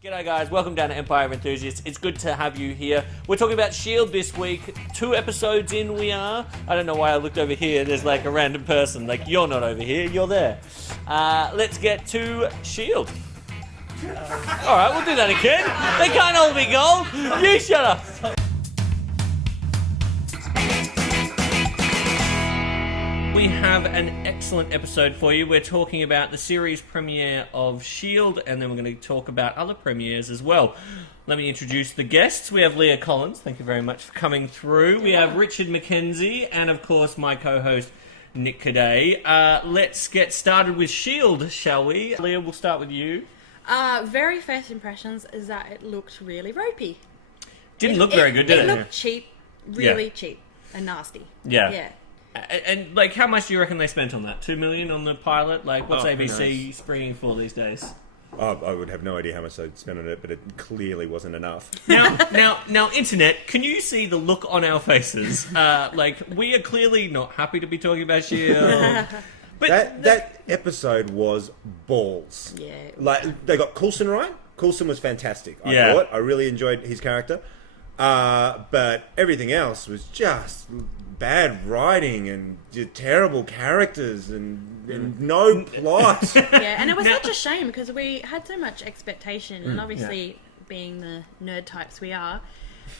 G'day guys, welcome down to Empire of Enthusiasts. It's good to have you here. We're talking about S.H.I.E.L.D. this week. 2 episodes in we are. I don't know why I looked over here. There's like a random person. Like, you're not over here, you're there. Let's get to S.H.I.E.L.D. Alright, we'll do that again. They can't all be gold. You shut up. We have an excellent episode for you. We're talking about the series premiere of S.H.I.E.L.D. and then we're going to talk about other premieres as well. Let me introduce the guests. We have Leah Collins. Thank you very much for coming through. We have Richard McKenzie and, of course, my co-host, Nick Caddaye. Let's get started with S.H.I.E.L.D., shall we? Leah, we'll start with you. Very first impressions is that it looked really ropey. Didn't look very good, did it? It looked cheap, really cheap and nasty. Yeah. And, like, how much do you reckon they spent on that? $2 million on the pilot? Like, what's ABC springing for these days? I would have no idea how much they'd spent on it, but it clearly wasn't enough. Now, Internet, can you see the look on our faces? Like, we are clearly not happy to be talking about S.H.I.E.L.D. But that episode was balls. Yeah. Like, they got Coulson right. Coulson was fantastic. I thought. I really enjoyed his character. But everything else was just bad writing and terrible characters and no plot. Yeah, and it was such a shame because we had so much expectation, and obviously, being the nerd types we are,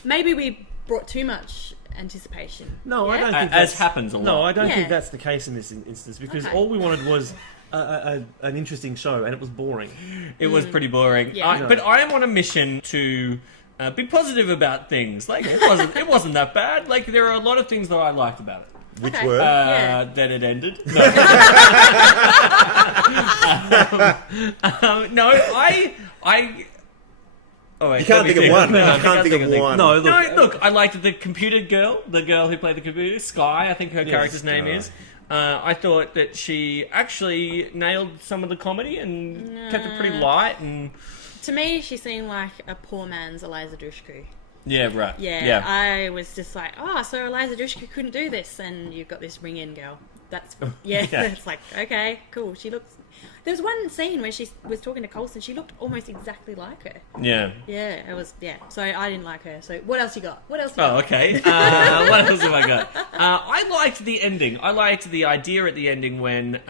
maybe we brought too much anticipation. No, I don't think as happens a lot. No, I don't think that's the case in this instance because all we wanted was an interesting show, and it was boring. It was pretty boring. Yeah. But I am on a mission to be positive about things. Like, it wasn't that bad. Like, there are a lot of things that I liked about it. Which were? That it ended. No. No, I. Oh, wait, You can't think of one. No, I can't think of one. No, look, I liked the computer girl, the girl who played the computer, Sky, I think her character's name is. I thought that she actually nailed some of the comedy and kept it pretty light. And To me, she seemed like a poor man's Eliza Dushku. yeah, right. Yeah, I was just like, so Eliza Dushku couldn't do this, and you've got this ring-in girl. That's it's like, okay, cool. She looks. There was one scene where she was talking to Coulson. She looked almost exactly like her. Yeah. Yeah, it was. Yeah, so I didn't like her. So what else you got? What else? Oh, okay. What else have I got? I liked the ending. I liked the idea at the ending when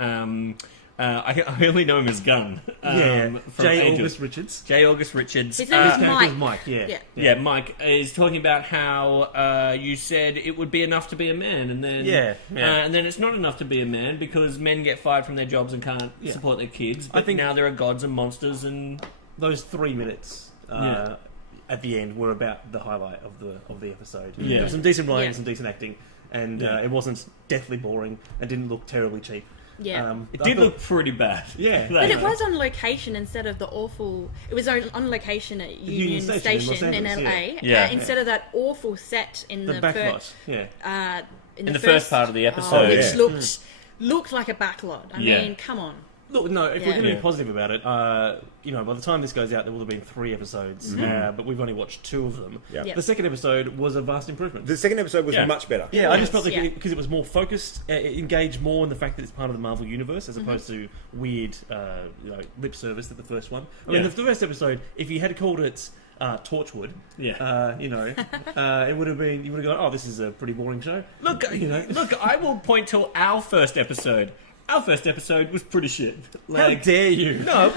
I only know him as Gunn. From J. Angel. August Richards. J. August Richards. His name is Mike. Mike, Yeah, Mike is talking about how you said it would be enough to be a man, and then and then it's not enough to be a man because men get fired from their jobs and can't support their kids. But I think now there are gods and monsters, and those 3 minutes at the end were about the highlight of the episode. Yeah. There was some decent writing, some decent acting, and it wasn't deathly boring and didn't look terribly cheap. Yeah. it did look pretty bad. Yeah. But it was on location instead of the awful... It was on location at Union Station in LA. Instead of that awful set in the backlot. In the first part of the episode. Which looked like a backlot. I mean, come on. Look, no, if we're going to be positive about it, by the time this goes out, there will have been 3 episodes, but we've only watched 2 of them. Yep. The second episode was a vast improvement. The second episode was much better. Yeah, I just felt like because it was more focused, it engaged more in the fact that it's part of the Marvel Universe as opposed to weird lip service that the first one. I mean, the first episode, if you had called it Torchwood, it would have been, you would have gone, oh, this is a pretty boring show. Look, I will point to our first episode. Our first episode was pretty shit. How dare you? No,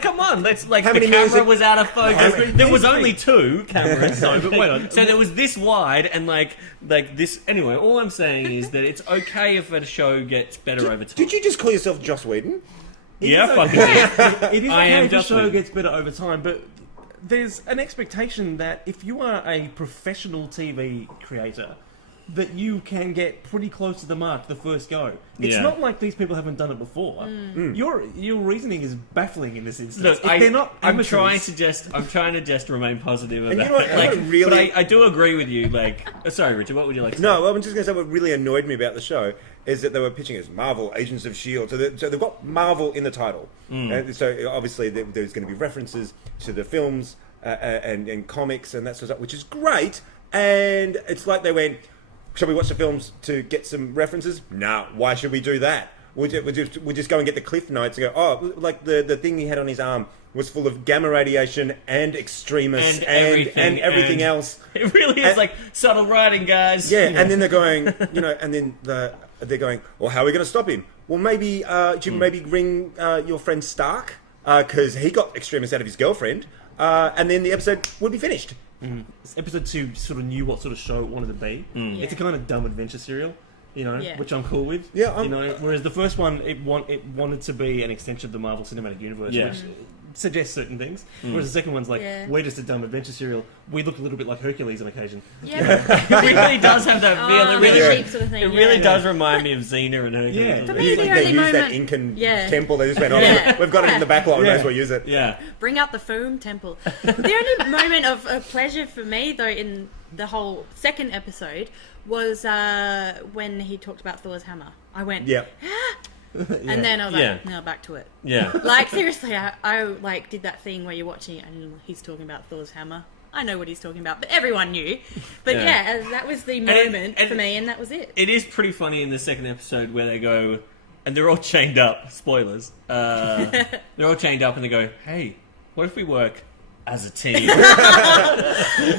come on. Let's How the many camera music- was out of focus. There was only 2 cameras. No, but wait on. So there was this wide and like this. Anyway, all I'm saying is that it's okay if a show gets better over time. Did you just call yourself Joss Whedon? Yeah, fucking yeah. It is I am okay if the just show with- gets better over time, but there's an expectation that if you are a professional TV creator, that you can get pretty close to the mark the first go. It's not like these people haven't done it before. Your reasoning is baffling in this instance. Look, they're not I'm amateurs. trying to just remain positive about And you know what, but I do agree with you. Sorry, Richard, what would you like to say? No, I'm just going to say what really annoyed me about the show is that they were pitching as Marvel Agents of S.H.I.E.L.D. So they've got Marvel in the title. So obviously there's going to be references to the films and comics and that sort of stuff, which is great. And it's like they went, shall we watch the films to get some references? No, why should we do that? We'll just go and get the cliff notes and go, oh, like the thing he had on his arm was full of gamma radiation and extremists and everything else. It really is like subtle writing, guys. Yeah, and then they're going, and then they're going, well, how are we going to stop him? Well, maybe maybe ring your friend Stark, because he got extremists out of his girlfriend, and then the episode would be finished. Episode 2 sort of knew what sort of show it wanted to be. It's a kind of dumb adventure serial, which I'm cool with. Yeah, whereas the first one, it wanted to be an extension of the Marvel Cinematic Universe, which suggests certain things. Whereas the second one's like, we're just a dumb adventure serial. We look a little bit like Hercules on occasion. Yeah. It really does have that feel. It really, cheap sort of thing. it really does remind me of Xena and Hercules. Yeah. For me, the They only used that moment... Incan Yeah. temple. They just went, Yeah. we've got it in the backlog. We may as well use it. Yeah. Bring out the foam temple. The only moment of pleasure for me, though, in the whole second episode was when he talked about Thor's hammer. I went, Yeah. and then I was like, no, back to it. Yeah. Like, seriously, I like did that thing where you're watching it and he's talking about Thor's hammer. I know what he's talking about, but everyone knew. But that was the moment for me, and that was it. It is pretty funny in the second episode where they go, and they're all chained up. Spoilers. They're all chained up, and they go, "Hey, what if we work as a team?"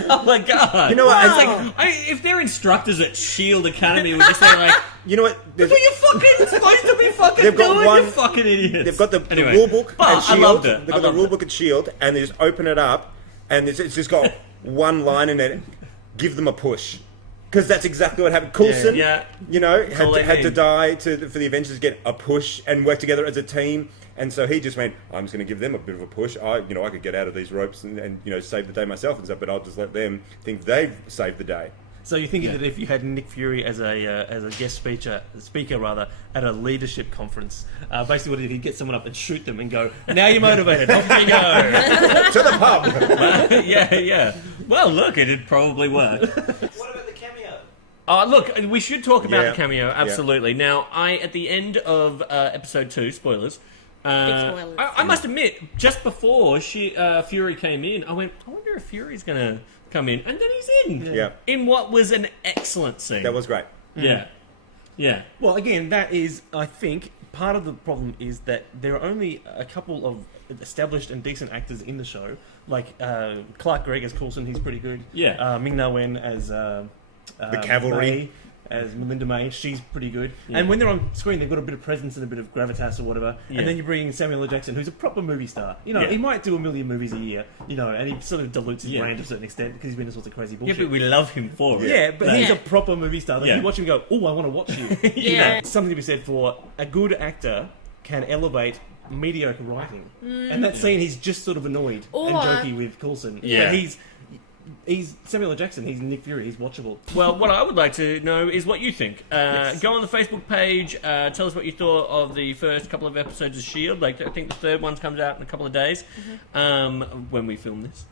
Oh my god! You know what? It's like if they're instructors at S.H.I.E.L.D. Academy, we're just like, You know what? "What are you fucking supposed to be fucking They've got doing? one- You fucking idiots!" They've got the Anyway. rule book But at I S.H.I.E.L.D. loved it. They've got the rule book at S.H.I.E.L.D. and they just open it up, and it's just got one line in it: "Give them a push." Because that's exactly what happened. Coulson, Yeah. had to die for the Avengers to get a push and work together as a team. And so he just went, I'm just going to give them a bit of a push. I could get out of these ropes and save the day myself and stuff, but I'll just let them think they've saved the day. So you're thinking that if you had Nick Fury as a guest speaker at a leadership conference, basically what he'd get someone up and shoot them and go, now you're motivated, off you go. To the pub! Yeah. Well, look, it'd probably work. What about the cameo? Look, we should talk about Yeah. the cameo, absolutely. Now, at the end of episode 2, spoilers, spoilers. I must admit, just before Fury came in, I went, I wonder if Fury's going to come in. And then he's in. Yeah. In what was an excellent scene. That was great. Yeah. Well, again, that is, I think, part of the problem is that there are only a couple of established and decent actors in the show. Like Clark Gregg as Coulson, he's pretty good. Yeah. Ming-Na Wen as The Cavalry. May, as Melinda May, she's pretty good. Yeah. And when they're on screen, they've got a bit of presence and a bit of gravitas or whatever. Yeah. And then you bring in Samuel L. Jackson, who's a proper movie star. He might do 1 million movies a year, and he sort of dilutes his brand to a certain extent because he's been in sorts of crazy Yeah, bullshit. but we love him for it. Yeah, but he's a proper movie star. Like, Yeah. you watch him and go, oh, I want to watch you. Yeah. Something to be said for a good actor can elevate mediocre writing. And that scene, he's just sort of annoyed Or- and jokey with Coulson. Yeah. But he's Samuel L. Jackson, he's Nick Fury, he's watchable. Well, what I would like to know is what you think. Yes. Go on the Facebook page, tell us what you thought of the first couple of episodes of S.H.I.E.L.D. Like, I think the third one comes out in a couple of days when we film this.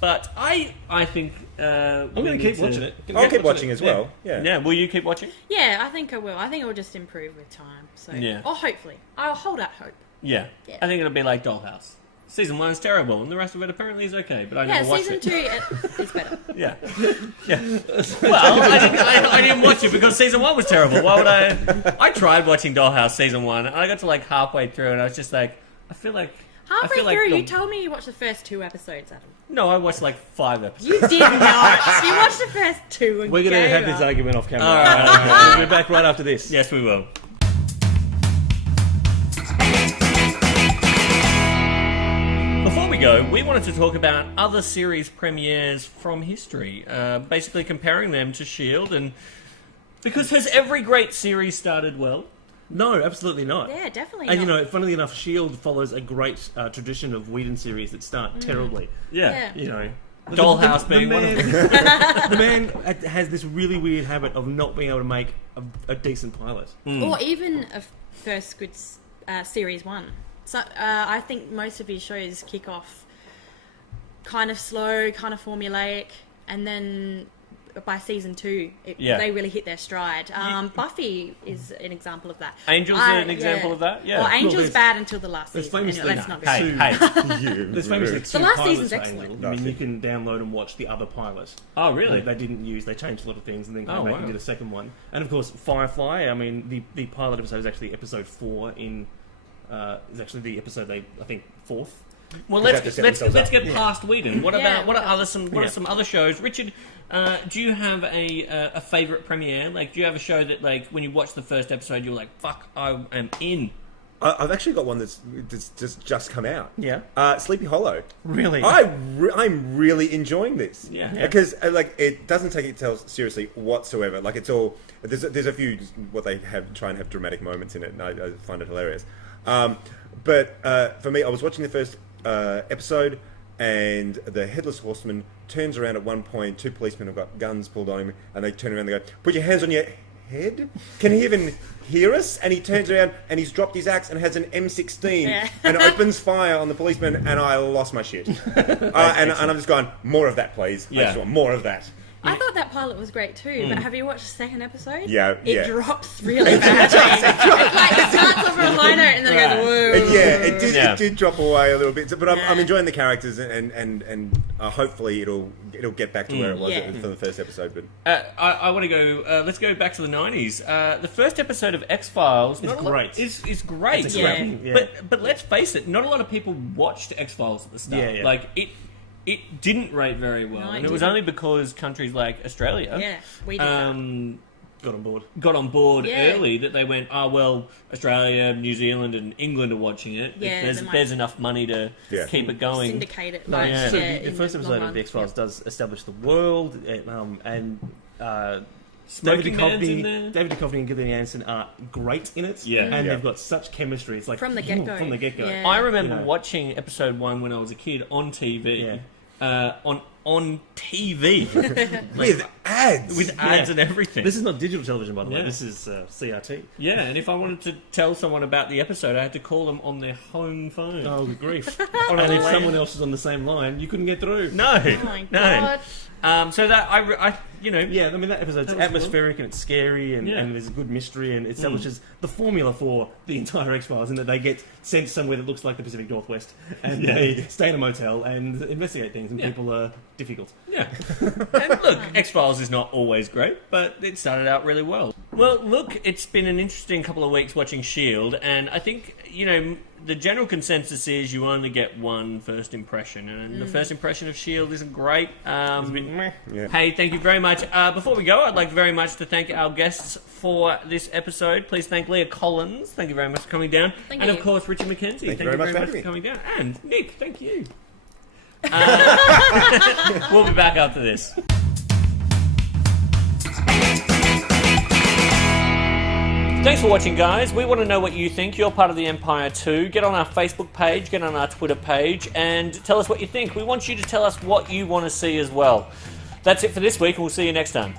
But I think... I'm going to keep watching it. I'll keep watching as well. Yeah. Yeah, will you keep watching? Yeah, I think I will. I think it will just improve with time. So, Yeah. or hopefully, I'll hold out hope. Yeah. Yeah. I think it'll be like Dollhouse. Season 1 is terrible, and the rest of it apparently is okay, but I Yeah, never watched season it. 2 is better. Yeah. Well, I didn't watch it because season 1 was terrible. Why would I? I tried watching Dollhouse season 1, and I got to like halfway through, and I was just like, I feel like Through, you told me you watched the first 2 episodes, Adam. No, I watched like 5 episodes. You did not. You watched the first 2 and We're going to gave have this up. argument off camera. All right. We'll be back right after this. Yes, we will. Before we go, we wanted to talk about other series premieres from history, basically comparing them to S.H.I.E.L.D. and because has every great series started well? No, absolutely not. Yeah, definitely And not. funnily enough, S.H.I.E.L.D. follows a great tradition of Whedon series that start terribly. Yeah. Yeah. Dollhouse being one of them. The man has this really weird habit of not being able to make a decent pilot. Or even a first good series 1. So I think most of his shows kick off kind of slow, kind of formulaic, and then by season 2, they really hit their stride. Buffy is an example of that. Angel's an example of that? Yeah. Well, Angel's there's- bad until the last there's season. famously- Anyway, let's not go Hey, there. hey. There's famously two last pilots season's for excellent. Angel. I mean, you can download and watch the other pilot. Oh, really? They didn't use. They changed a lot of things and then came Oh, back wow. and did a second one. And of course, Firefly. I mean, the pilot episode is actually episode 4 in. Is actually the episode I think 4th. Well, They let's have to set let's themselves up. get past Whedon. What Yeah, about what what are else? some other shows? Richard, do you have a favorite premiere? Like, do you have a show that like when you watch the first episode, you're like, "Fuck, I am in." I've actually got one that's just come out. Yeah. Sleepy Hollow. Really? I'm really enjoying this. Yeah. Because like it doesn't take itself seriously whatsoever. Like it's all there's a few what they try and have dramatic moments in it, and I find it hilarious. But for me, I was watching the first episode, and the headless horseman turns around at one point. Two policemen have got guns pulled on him, and they turn around and they go, "Put your hands on your head." Can he even hear us? And he turns around and he's dropped his axe and has an M16 and opens fire on the policeman, and I lost my shit. And I'm just going, more of that, please. I just want more of that. I thought that pilot was great too, but have you watched the second episode? Yeah, It drops really badly. It's like it starts off on a high note and then it goes, whoa. It did drop away a little bit, but I'm enjoying the characters, and hopefully it'll get back to where it was for the first episode. But I want to go. Let's go back to the 90s. The first episode of X-Files It's great. Is great. It's a great one, yeah. But let's face it, not a lot of people watched X-Files at the start. Yeah. Like it didn't rate very well, No, it and it was didn't. only because countries like Australia, We did Got on board. early that they went, oh well, Australia, New Zealand, and England are watching it. Yeah, There's enough money to keep it going. syndicate it. No, Right? so Yeah, the in first long episode run. of the X-Files does establish the world, and Smoking Man's in there. David Duchovny and Gillian Anderson are great in it. Yeah. And Yeah. they've got such chemistry. It's like From the get-go. From the get-go. Yeah. I remember You know. watching episode 1 when I was a kid on TV. On TV with ads, with ads and everything. This is not digital television, by the way. Yeah. This is CRT. Yeah, and if I wanted to tell someone about the episode, I had to call them on their home phone. Oh, good grief. And if someone else was on the same line, you couldn't get through. No, Oh my no. god. So that I Yeah, I mean, that episode's That was atmospheric and it's scary and, Yeah. and there's a good mystery and it establishes the formula for the entire X-Files in that they get sent somewhere that looks like the Pacific Northwest and they stay in a motel and investigate things and people are difficult. Yeah. And look, X-Files is not always great, but it started out really well. Well, look, it's been an interesting couple of weeks watching S.H.I.E.L.D, and I think, the general consensus is you only get one first impression, and the first impression of S.H.I.E.L.D isn't great. It's a bit meh. Yeah. Hey, thank you very much. Before we go, I'd like very much to thank our guests for this episode. Please thank Leah Collins. Thank you very much for coming down. Thank and you. of course, Richard McKenzie. Thank you very much for having for me. coming down. And Nick, thank you. We'll be back after this. Thanks for watching, guys. We want to know what you think. You're part of the Empire too. Get on our Facebook page, get on our Twitter page, and tell us what you think. We want you to tell us what you want to see as well. That's it for this week, and we'll see you next time.